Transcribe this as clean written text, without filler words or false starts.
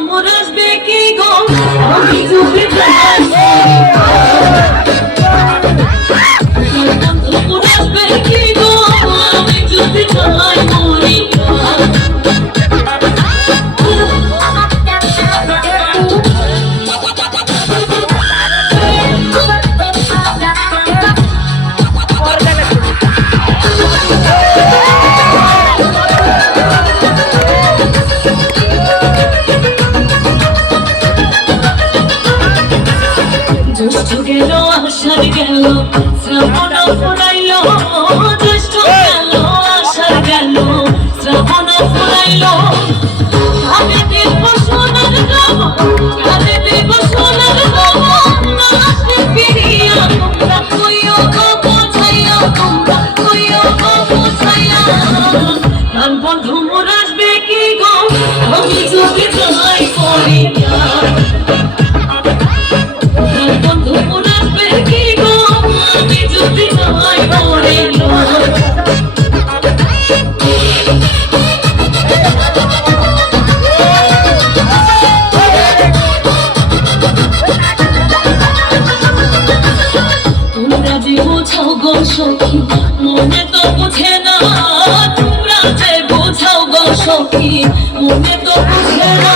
ধুমুর আসবে কি গো আমি যদি যাই ধুমুর আসবে কি গো আমি যদি যাই মরি জ্যৈষ্ঠ গেল আষাঢ় গেল শ্রাবণ ফুরাইল জ্যৈষ্ঠ গেল আষাঢ় গেল শ্রাবণ ফুরাইল আমি দেব সোনার গাব কালে দেব সোনার গাব নাচে ফিরিয়া তোমরা কইও গো বোঝাইয়া তোমরা কইও গো বোঝাইয়া গান বন্ধু মোর আসবে কি গো আমি যদি যাই করিয়া সখী মনে তো বুঝে না তোমরা যে বোঝাও গো সখী মনে তো বুঝে না